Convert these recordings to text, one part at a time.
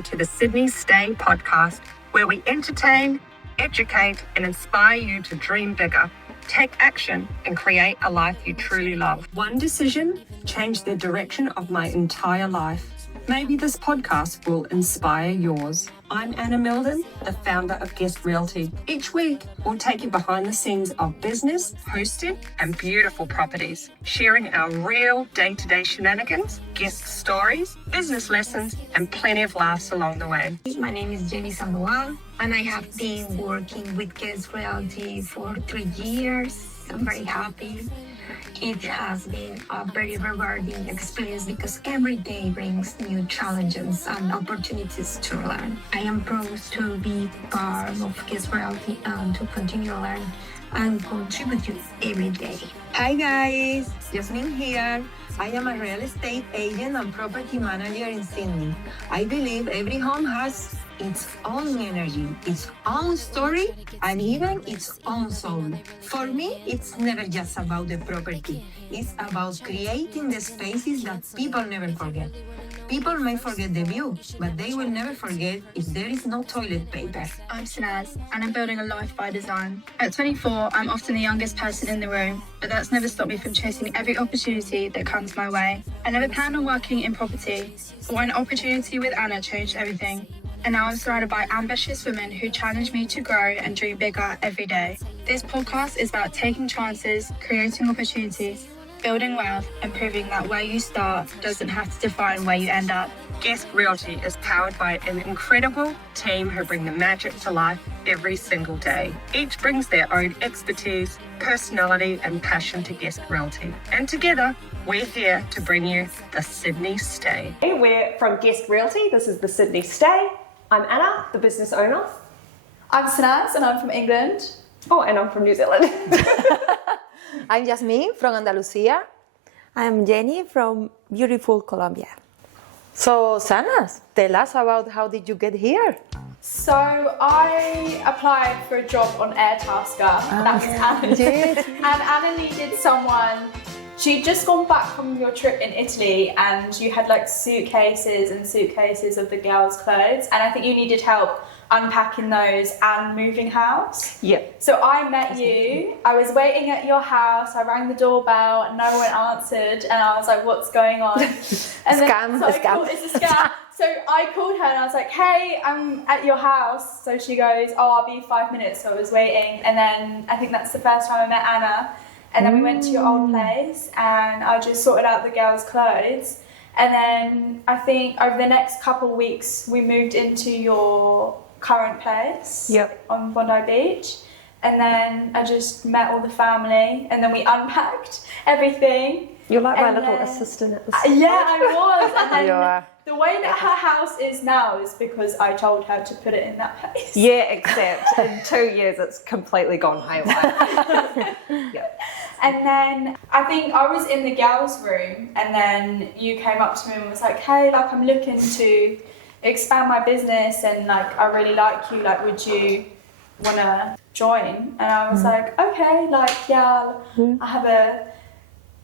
listening to the Sydney Stay podcast, where we entertain, educate, and inspire you to dream bigger, take action, and create a life you truly love. One decision changed the direction of my entire life. Maybe this podcast will inspire yours. I'm Anna Milden, the founder of Guest Realty. Each week, we'll take you behind the scenes of business, hosting, and beautiful properties, sharing our real day-to-day shenanigans, guest stories, business lessons, and plenty of laughs along the way. My name is Jenny Sandoval, and I have been working with Guest Realty for 3 years. I'm very happy. It has been a very rewarding experience because every day brings new challenges and opportunities to learn. I am proud to be part of Guest Realty and to continue to learn and contribute every day. Hi guys, Jasmine here. I am a real estate agent and property manager in Sydney. I believe every home has its own energy, its own story, and even its own soul. For me, it's never just about the property. It's about creating the spaces that people never forget. People may forget the view, but they will never forget if there is no toilet paper. I'm Sinaz, and I'm building a life by design. At 24, I'm often the youngest person in the room, but that's never stopped me from chasing every opportunity that comes my way. I never planned on working in property, but one opportunity with Anna changed everything. And now I'm surrounded by ambitious women who challenge me to grow and dream bigger every day. This podcast is about taking chances, creating opportunities, building wealth, and proving that where you start doesn't have to define where you end up. Guest Realty is powered by an incredible team who bring the magic to life every single day. Each brings their own expertise, personality, and passion to Guest Realty. And together, we're here to bring you the Sydney Stay. Hey, we're from Guest Realty. This is the Sydney Stay. I'm Anna, the business owner. I'm Sinaz, and I'm from England. Oh, and I'm from New Zealand. I'm Jasmine from Andalusia. I'm Jenny from beautiful Colombia. So, Sanas, tell us about how did you get here? So I applied for a job on Airtasker. That's Anna. And Anna needed someone. She'd just gone back from your trip in Italy and you had like suitcases and suitcases of the girls' clothes. And I think you needed help unpacking those and moving house. Yeah. So I met you. I was waiting at your house. I rang the doorbell and no one answered. And I was like, what's going on? And Scam. It's a scam. So I called her and I was like, hey, I'm at your house. So she goes, oh, I'll be 5 minutes. So I was waiting. And then I think that's the first time I met Anna. And then we went to your old place and I just sorted out the girls' clothes. And then I think over the next couple of weeks, we moved into your current place on Bondi Beach. And then I just met all the family and then we unpacked everything. You're like my little assistant at the Yeah, I was. And then You are. the way that her house is now is because I told her to put it in that place. Yeah, except in 2 years it's completely gone haywire. Yeah. And then I think I was in the girls' room and then you came up to me and was like, hey, like I'm looking to expand my business and like I really like you, like would you want to join? And I was like, okay, like yeah, I'll have a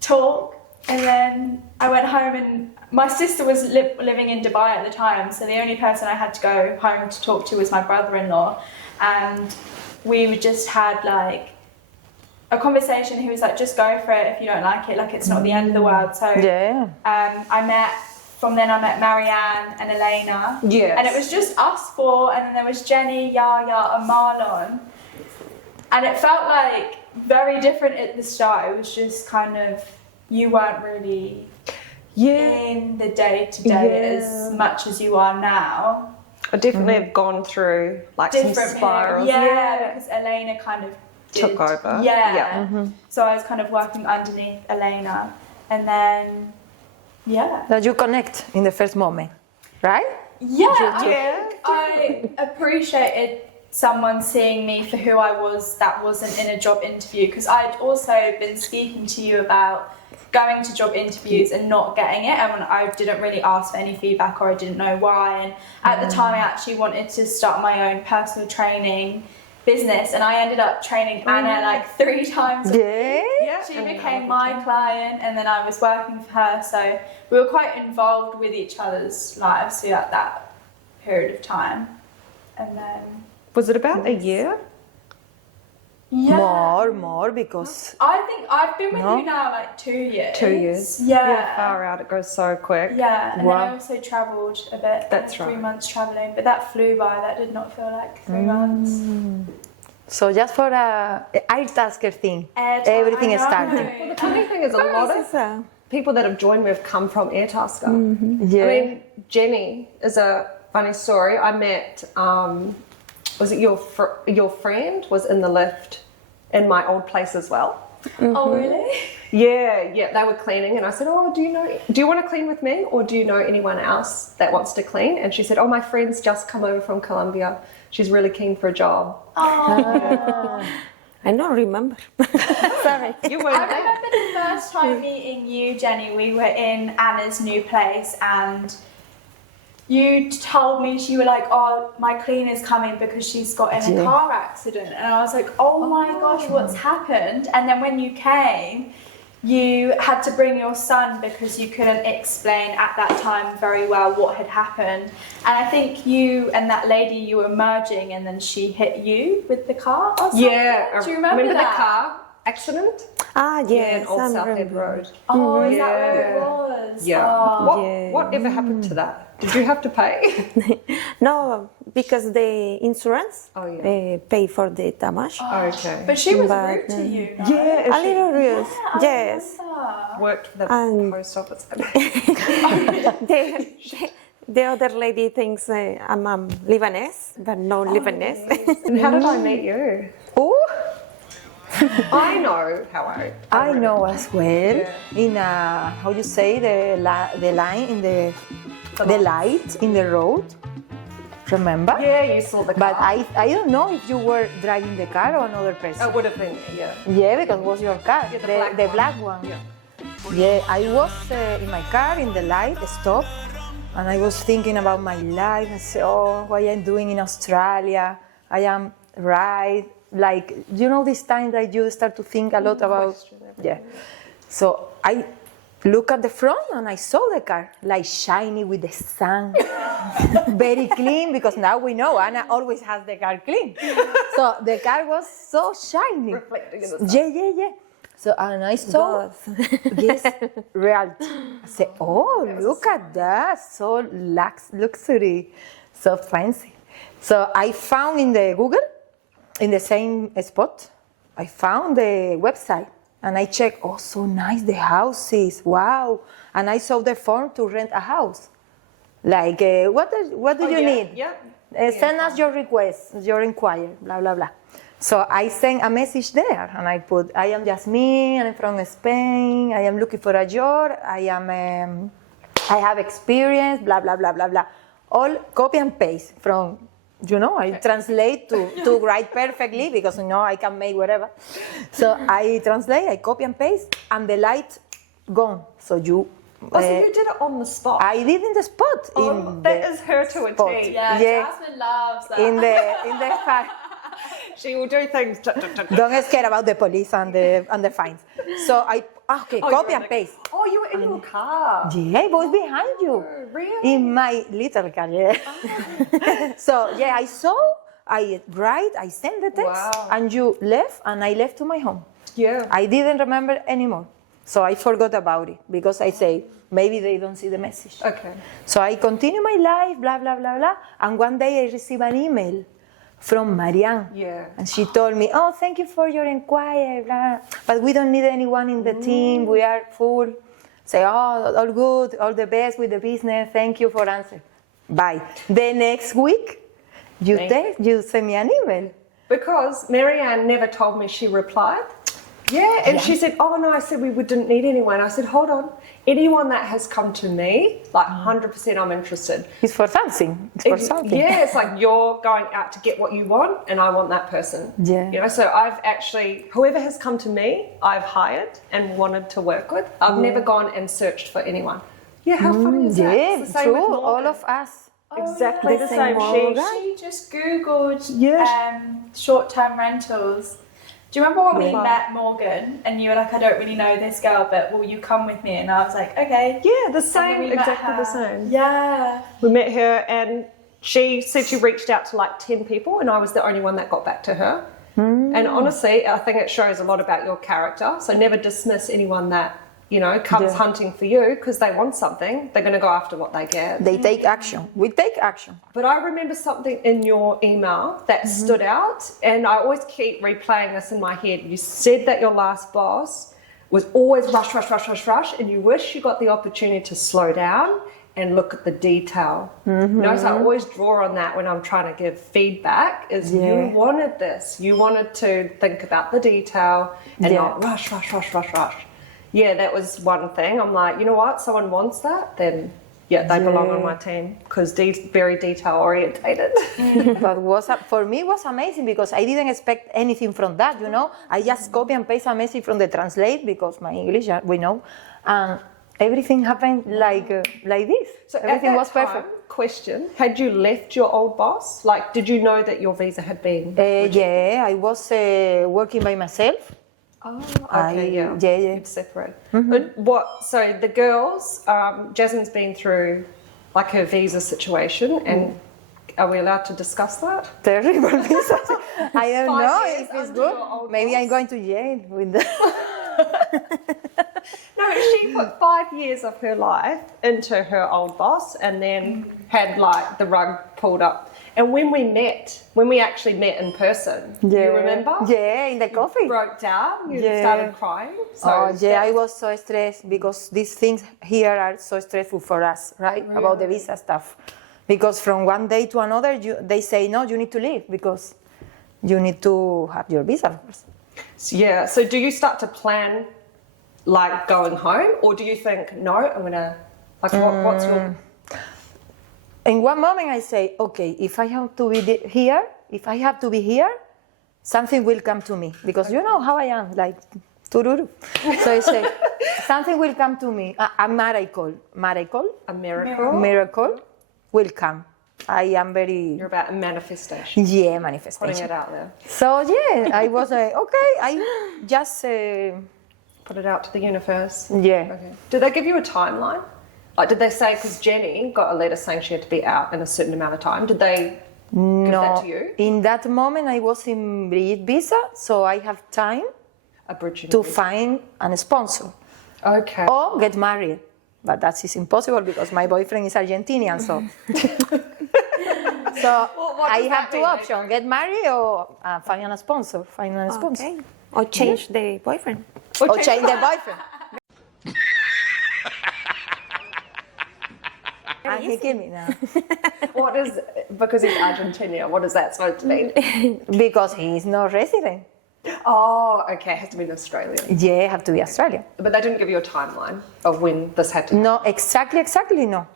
talk. And then I went home and my sister was living in Dubai at the time, so the only person I had to go home to talk to was my brother-in-law. And we just had like a conversation. He was like, just go for it if you don't like it, like it's not the end of the world. So I met Marianne and Elena. Yes. And it was just us four, and then there was Jenny, Yaya and Marlon. And it felt like very different at the start. It was just kind of, you weren't really in the day-to-day as much as you are now. I definitely have gone through like some spirals. Yeah, because Elena kind of took over. Yeah. So I was kind of working underneath Elena, and then That you connect in the first moment, right? I appreciated someone seeing me for who I was that wasn't in a job interview, because I'd also been speaking to you about going to job interviews and not getting it, and when I didn't really ask for any feedback or I didn't know why. And at the time I actually wanted to start my own personal training business, and I ended up training Anna like 3 times a week. She became my client and then I was working for her, so we were quite involved with each other's lives throughout that period of time. And then... Was it about a year? Yeah. More because I think I've been with you now like 2 years. 2 years. Yeah. Far out. It goes so quick. Yeah, and Wow. then I also travelled a bit. That's 3 right. months travelling, but that flew by. That did not feel like 3 months. so just for a air tasker thing, everything I know. started. Well, the funny thing is a lot of people that have joined me have come from Airtasker. Yeah. I mean, Jenny is a funny story. I met, was it your friend was in the lift in my old place as well. Oh, really? Yeah, they were cleaning and I said, oh, do you want to clean with me or do you know anyone else that wants to clean? And she said, oh, my friend's just come over from Colombia. She's really keen for a job. Oh. I don't remember. Sorry. You I weren't there. remember the first time meeting you, Jenny. We were in Anna's new place and you told me, you were like, oh, my cleaner's coming because she's got in a car accident. And I was like, oh my gosh, what's happened? And then when you came, you had to bring your son because you couldn't explain at that time very well what had happened. And I think you and that lady, you were merging and then she hit you with the car or something. Yeah. Do you remember that? the car accident? Ah, Yeah, yes, in Old I South Head remember. Road. Oh, is that Yeah. where it was? Yeah. Oh. Whatever happened to that? Did you have to pay? No, because the insurance pay for the damage. Okay. But she was But, rude to you, no? Yeah, A little rude, yes. worked for the And- post office. The other lady thinks I'm Lebanese, but no Lebanese. And how did I meet you? Oh, I know how I know as well. In how you say the line in the light in the road. Remember? Yeah, you saw the car. But I don't know if you were driving the car or another person. I would have been, yeah. Yeah, because it was your car, Yeah, the black one. Yeah. Yeah, I was in my car in the light, stop, and I was thinking about my life. I said, oh, what I'm doing in Australia. I am right. Like, you know, this time that you start to think a lot about. Yeah. So I look at the front and I saw the car, like shiny with the sun, very clean, because now we know Anna always has the car clean. So the car was so shiny. Reflecting in the sun. Yeah. So, and I saw Guest Realty. I said, oh, look at that, so luxury, so fancy. So I found in the Google, in the same spot, I found the website and I checked, oh, so nice, the houses, wow. And I saw the form to rent a house. Like, what do you need? Yeah. Send us your request, your inquiry, blah, blah, blah. So I sent a message there and I put, I am Jasmine, I'm from Spain, I am looking for a job, I have experience, blah, blah, blah, blah, blah. All copy and paste from, you know, I translate to write perfectly because, you know, I can make whatever. So I translate, I copy and paste, and the light gone. So you... Oh, so you did it on the spot? I did in the spot. Oh, that is her to a spot. T. Yeah, Yeah. Jasmine loves that. In the fact. She will do things. Don't scare about the police and the fines. So I copy and paste. Oh, you were in your car. Yeah, I was behind you. Really? In my little car, yeah. So yeah, I write, I sent the text, Wow. and you left, and I left to my home. Yeah. I didn't remember anymore. So I forgot about it because I say, maybe they don't see the message. Okay. So I continue my life, blah, blah, blah, blah. And one day I received an email from Marianne. Yeah. And she told me, oh, thank you for your inquiry, blah, but we don't need anyone in the team. We are full. Say, oh, all good, all the best with the business. Thank you for answering. Bye. The next week, you send me an email. Because Marianne never told me she replied. Yeah, and she said, oh no, I said we didn't need anyone. I said, hold on. Anyone that has come to me, like 100% I'm interested. It's for something. It's for something. Yeah, it's like you're going out to get what you want and I want that person. Yeah. You know, so I've actually, whoever has come to me, I've hired and wanted to work with. I've never gone and searched for anyone. Yeah, how funny is that? Yeah, It's the same with true. Morgan. All of us. Exactly the same same. She just Googled Yeah. short-term rentals. Do you remember when we met Morgan and you were like, I don't really know this girl, but will you come with me? And I was like, okay. Yeah, the And then same, we met exactly her. the same. Yeah. We met her and she said she reached out to like 10 people and I was the only one that got back to her. And honestly, I think it shows a lot about your character. So never dismiss anyone that, you know, comes hunting for you because they want something. They're going to go after what they get. They take action. We take action. But I remember something in your email that stood out, and I always keep replaying this in my head. You said that your last boss was always rush, and you wish you got the opportunity to slow down and look at the detail. You know, so I always draw on that when I'm trying to give feedback, is you wanted this. You wanted to think about the detail and not rush. Yeah, that was one thing. I'm like, you know what? Someone wants that, then they belong on my team because very detail orientated. But for me, it was amazing because I didn't expect anything from that, you know. I just copy and paste a message from the translate because my English, we know, and everything happened like this. So everything was perfect. Question: had you left your old boss? Like, did you know that your visa had been? Yeah, I was working by myself. Oh, okay, You'd separate. But so the girls, Jasmine's been through like her visa situation, and are we allowed to discuss that? Terrible visa. I don't know if it's good. Maybe boss. I'm going to jail with the... No, she put 5 years of her life into her old boss and then had like the rug pulled up. And when we actually met in person, do you remember? Yeah, in the coffee. You broke down, you started crying. So I was so stressed because these things here are so stressful for us, right? About the visa stuff. Because from one day to another, they say, no, you need to leave because you need to have your visa first. Yeah, so do you start to plan like going home, or do you think, no, I'm gonna, like what's your... In one moment I say, okay, if I have to be here, something will come to me. Because you know how I am, like, tururu. So I say, something will come to me. A miracle will come. I am very... You're about manifestation. Yeah, manifestation. Putting it out there. So yeah, I was like, okay, I just... Put it out to the universe. Yeah. Okay. Did they give you a timeline? Like, did they say, because Jenny got a letter saying she had to be out in a certain amount of time, did they give that to you? In that moment I was in Brigitte visa, so I have time to find a sponsor. Okay. Or get married. But that is impossible because my boyfriend is Argentinian, so... So I have two options, get married or find a sponsor. Okay. Or change the boyfriend. Or change the boyfriend. And he killed me now. Because he's Argentinian, what is that supposed to mean? Because he is not resident. Oh, okay, it has to be in Australia. Yeah, have to be Australian. But they didn't give you a timeline of when this had to happen? No, exactly no.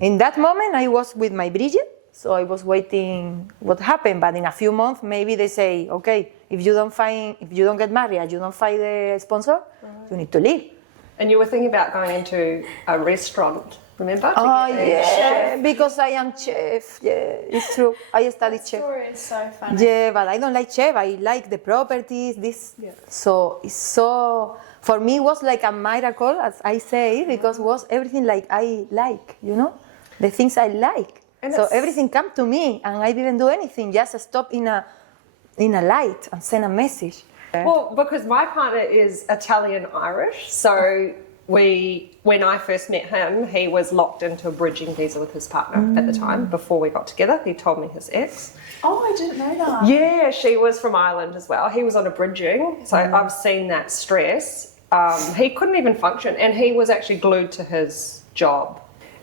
In that moment I was with my Brigitte, so I was waiting what happened, but in a few months maybe they say, okay, if you don't get married, you don't find the sponsor, you need to leave. And you were thinking about going into a restaurant, remember? Oh yeah, because I am chef. Yeah, it's true. I studied chef. The story is so funny. Yeah, but I don't like chef. I like the properties. So it's so. For me, it was like a miracle, as I say, because it was everything like I like. You know, the things I like. And so everything came to me, and I didn't do anything. Just stop in a light and send a message. Well, because my partner is Italian-Irish, so when I first met him, he was locked into a bridging visa with his partner at the time. Before we got together, he told me his ex. Oh, I didn't know that. Yeah, she was from Ireland as well. He was on a bridging, so I've seen that stress. He couldn't even function, and he was actually glued to his job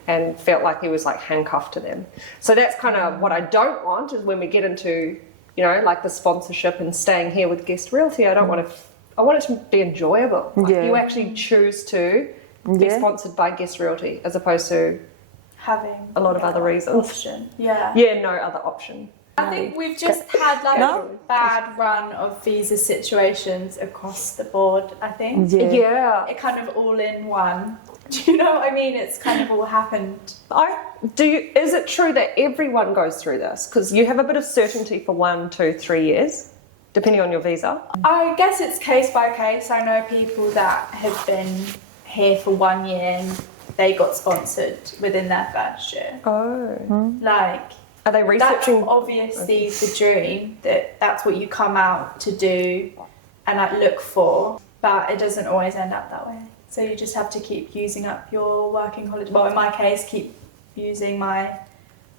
and felt like he was like handcuffed to them. So that's kind of what I don't want, is when we get into, you know, like the sponsorship and staying here with Guest Realty, I want it to be enjoyable. Like you actually choose to be sponsored by Guest Realty as opposed to having a lot of other reasons. Option. Yeah. Yeah, no other option. I think we've just had like a bad run of visa situations across the board, I think. Yeah. It kind of all in one. Do you know what I mean? It's kind of all happened. Is it true that everyone goes through this? Because you have a bit of certainty for 1, 2, 3 years, depending on your visa. I guess it's case by case. I know people that have been here for 1 year and they got sponsored within their first year. Oh. Like... Are they researching? That's obviously the dream, that's what you come out to do and like look for, but it doesn't always end up that way. So you just have to keep using up your working holiday. Well, in my case, keep using my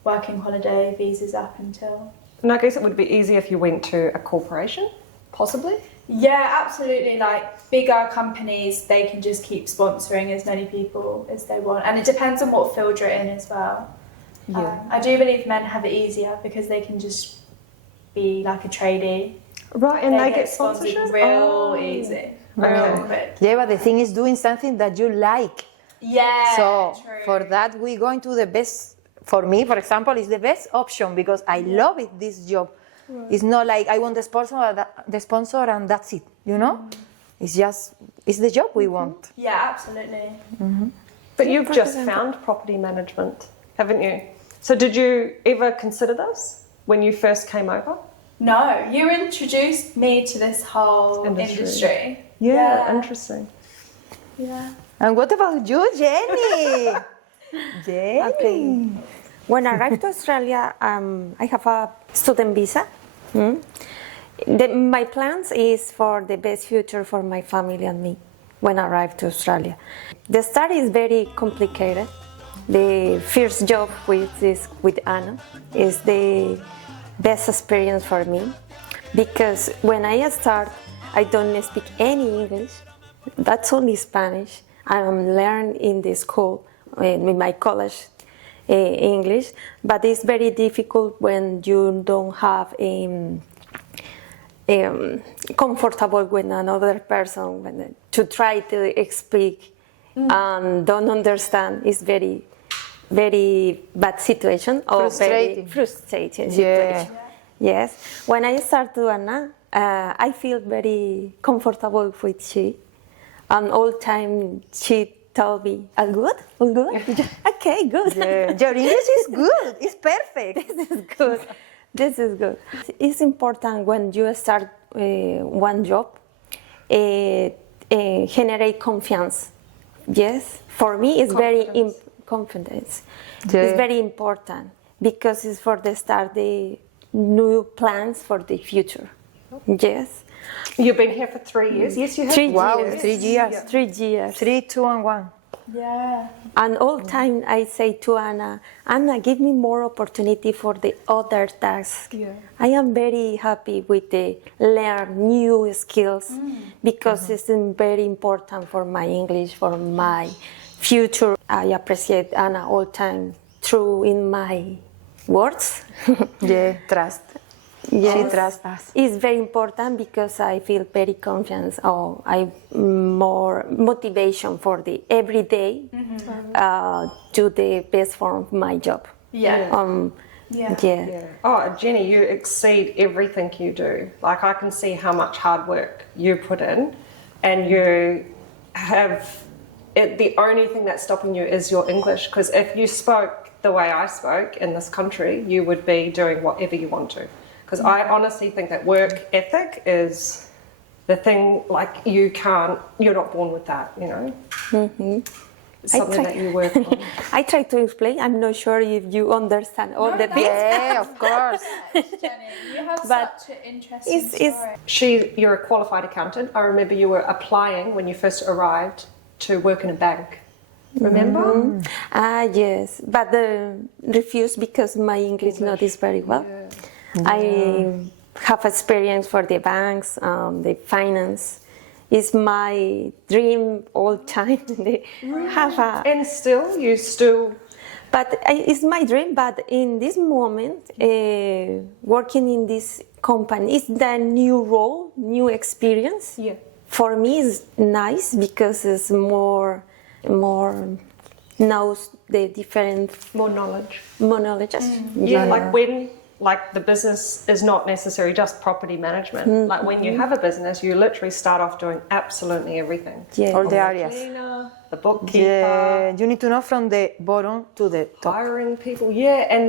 working holiday visas up until. And I guess it would be easier if you went to a corporation, possibly. Yeah, absolutely. Like bigger companies, they can just keep sponsoring as many people as they want, and it depends on what field you're in as well. Yeah. I do believe men have it easier because they can just be like a tradie. Right, and they get sponsored sponsorship real easy, real quick. Yeah, but the thing is doing something that you like. Yeah. So true. for that, we're going to the best. For me, for example, is the best option because I love it. This job. Right. It's not like I want the sponsor, and that's it. You know, it's the job we want. Yeah, absolutely. But you've just found property management, haven't you? So did you ever consider this when you first came over? No, you introduced me to this whole industry. Yeah, interesting. Yeah. And what about you, Jenny? Jenny. Okay. When I arrived to Australia, I have a student visa. My plans is for the best future for my family and me when I arrived to Australia. The start is very complicated. The first job with Anna is the best experience for me because when I start, I don't speak any English. That's only Spanish. I'm learning in the school, in my college, English, but it's very difficult when you don't have comfortable with another person to try to speak and don't understand. It's very, very bad situation or very frustrating situation. Yes. When I start to Anna, I feel very comfortable with she, and all time she told me, "All good, all good." Okay, good. Yeah. Your English is good. It's perfect. This is good. This is good. It's important when you start one job, generate confidence. Yes, for me, it's confidence. Yeah. It's very important because it's for the start the new plans for the future. Yes. You've been here for 3 years. Yes, you have. 3 Wow, years. 3 years. Yeah. 3 years. 3, 2, and 1. Yeah. And all time I say to Anna, give me more opportunity for the other tasks. Yeah. I am very happy with the learn new skills because it's very important for my English, for my future. I appreciate Anna all time through in my words. Yeah, trust. Yes. She trusts us. It's very important because I feel very confident. I more motivation for the everyday do the best form of my job. Yeah. Yeah. Oh, Jenny, you exceed everything you do. Like I can see how much hard work you put in, and you have. The only thing that's stopping you is your English. Because if you spoke the way I spoke in this country, you would be doing whatever you want to. Because I honestly think that work ethic is the thing, like you're not born with that, you know? It's something that you work on. I try to explain. I'm not sure if you understand all the things. Yeah, of course. Jenny, you have such an interesting story. You're a qualified accountant. I remember you were applying when you first arrived to work in a bank. Remember? Yes, but refused because my English not is very well. Yeah. I have experience for the banks, the finance. It's my dream all time. And still. But it's my dream. But in this moment, working in this company is the new role, new experience. Yeah. For me, it's nice because it's more knows the different More knowledge. Yeah. Like the business is not necessarily just property management. Like when you have a business, you literally start off doing absolutely everything. Yeah. All the areas. Cleaner, the bookkeeper. Yeah, you need to know from the bottom to the top. Hiring people. Yeah, and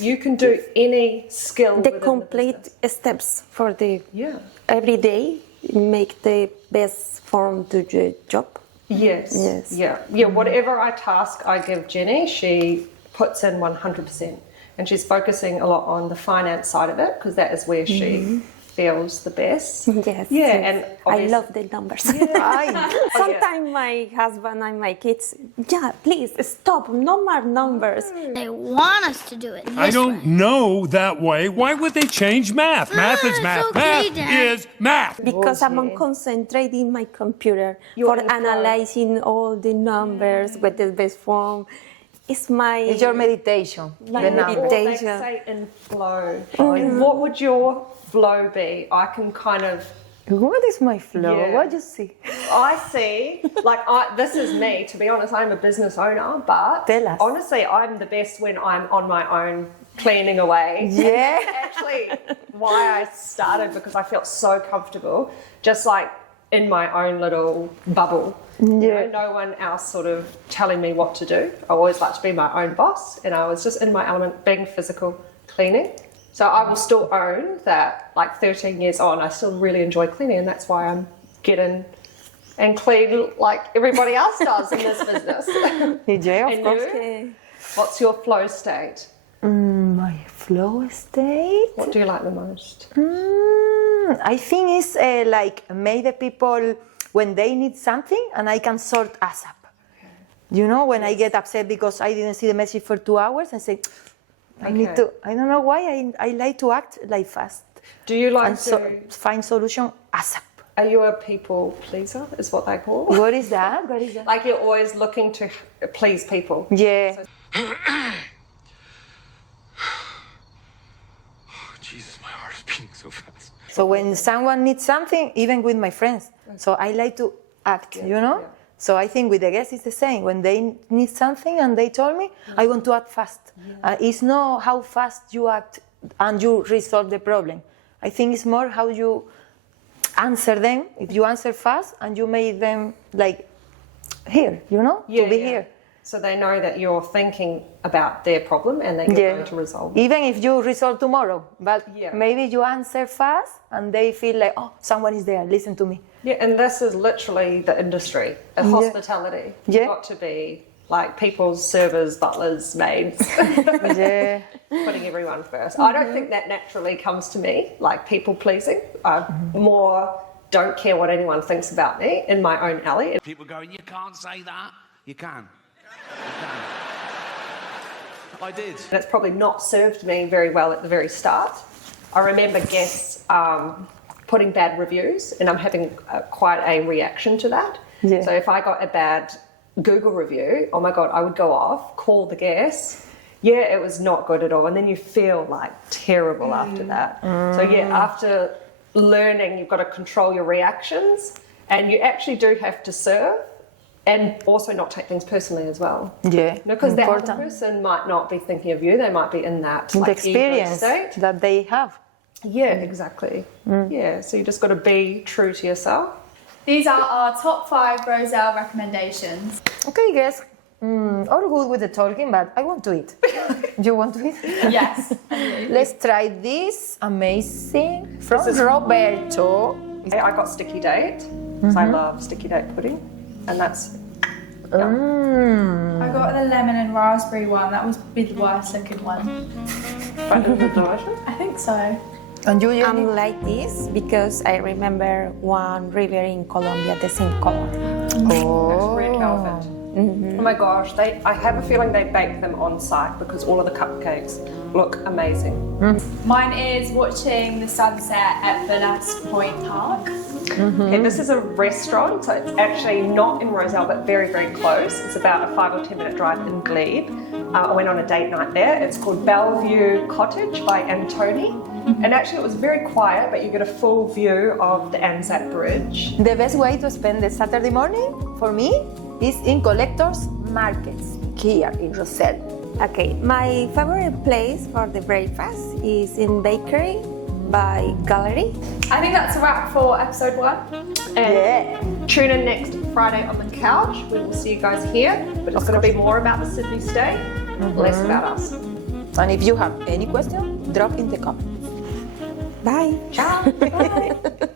you can do any skill. The within complete the business. steps for the Yeah. every day make the best form to the job. Yes. Yes. Yeah. Whatever I give Jenny, she puts in 100%. and she's focusing a lot on the finance side of it because that is where she feels the best. Yes. Yeah, yes. and I obviously- love the numbers. Right. Sometimes my husband and my kids, please stop, no more numbers. They want us to do it. I don't know that way. Why would they change math? Math is it's math. okay, Math Dad. is math. Because I'm on concentrating my computer You're for in the flow. analyzing all the numbers with the best form. It's my It's your meditation. My the numbers. Or they meditation. say in flow. What would your flow be? I can kind of, What is my flow? Yeah. What do you see? I see, this is me, to be honest, I'm a business owner, but Tell us. honestly, I'm the best when I'm on my own cleaning away. Yeah. Actually, why I started, because I felt so comfortable, just like in my own little bubble. Yeah. No one else sort of telling me what to do. I always like to be my own boss, and I was just in my element, being physical cleaning. So I will still own that, like 13 years on, I still really enjoy cleaning, and that's why I'm getting and clean like everybody else does in this business. Yeah, of And course. you? What's your flow state? My flow state? What do you like the most? I think it's like make the people when they need something and I can sort us up. You know, when I get upset because I didn't see the message for 2 hours, I say, I need to, I don't know why I like to act like fast. Do you like And to, find solution ASAP. are you a people pleaser, is what they call? What is that? What is that? Like you're always looking to please people. Yeah. Jesus, my heart is beating so fast. So when someone needs something, even with my friends, so I like to act, you know? yeah. So I think with the guests it's the same. When they need something and they told me, I want to act fast. It's not how fast you act and you resolve the problem. I think it's more how you answer them. If you answer fast and you make them like here, you know, to be here. So they know that you're thinking about their problem and that you're going to resolve it. Even if you resolve tomorrow, but Yeah. maybe you answer fast and they feel like, oh, someone is there, listen to me. Yeah, and this is literally the industry of hospitality. Yeah. You've got to be like people's servers, butlers, maids, Yeah. putting everyone first. I don't think that naturally comes to me, like people pleasing. I more don't care what anyone thinks about me in my own alley. People going, you can't say that. You can. You can. I did. And it's probably not served me very well at the very start. I remember guests putting bad reviews, and I'm having quite a reaction to that. Yeah. So if I got a bad Google review, oh my God, I would go off, call the guests. Yeah, it was not good at all. And then you feel like terrible after that. So yeah, after learning, you've got to control your reactions, and you actually do have to serve and also not take things personally as well. Yeah. Because that other important. person might not be thinking of you, they might be in that The like, experience ego state. that they have. Yeah, exactly. Yeah, so you just got to be true to yourself. These are our top 5 Roselle recommendations. Okay, guys. All good with the talking, but I want to eat. You want to eat? Yes. Let's try this amazing from Roberto. I got sticky date, because I love sticky date pudding, and that's yum. I got the lemon and raspberry one. That was be the worst looking one. I think so. And you, I'm like this because I remember one river in Colombia, the same color. That's red velvet. Oh my gosh, I have a feeling they bake them on site because all of the cupcakes look amazing. Mine is watching the sunset at Ballast Point Park. Okay, this is a restaurant, so it's actually not in Roselle, but very, very close. It's about a 5 or 10 minute drive in Glebe. I went on a date night there. It's called Bellevue Cottage by Antoni. And actually it was very quiet, but you get a full view of the Anzac Bridge. the best way to spend the Saturday morning for me is in collectors markets here in Roselle. Okay, my favorite place for the breakfast is in Bakery by Gallery. I think that's a wrap for episode 1. And tune in next Friday on the couch. We will see you guys here, but it's going to be more about the Sydney stay, less about us. And if you have any question, drop in the comments. Bye. Ciao. Bye.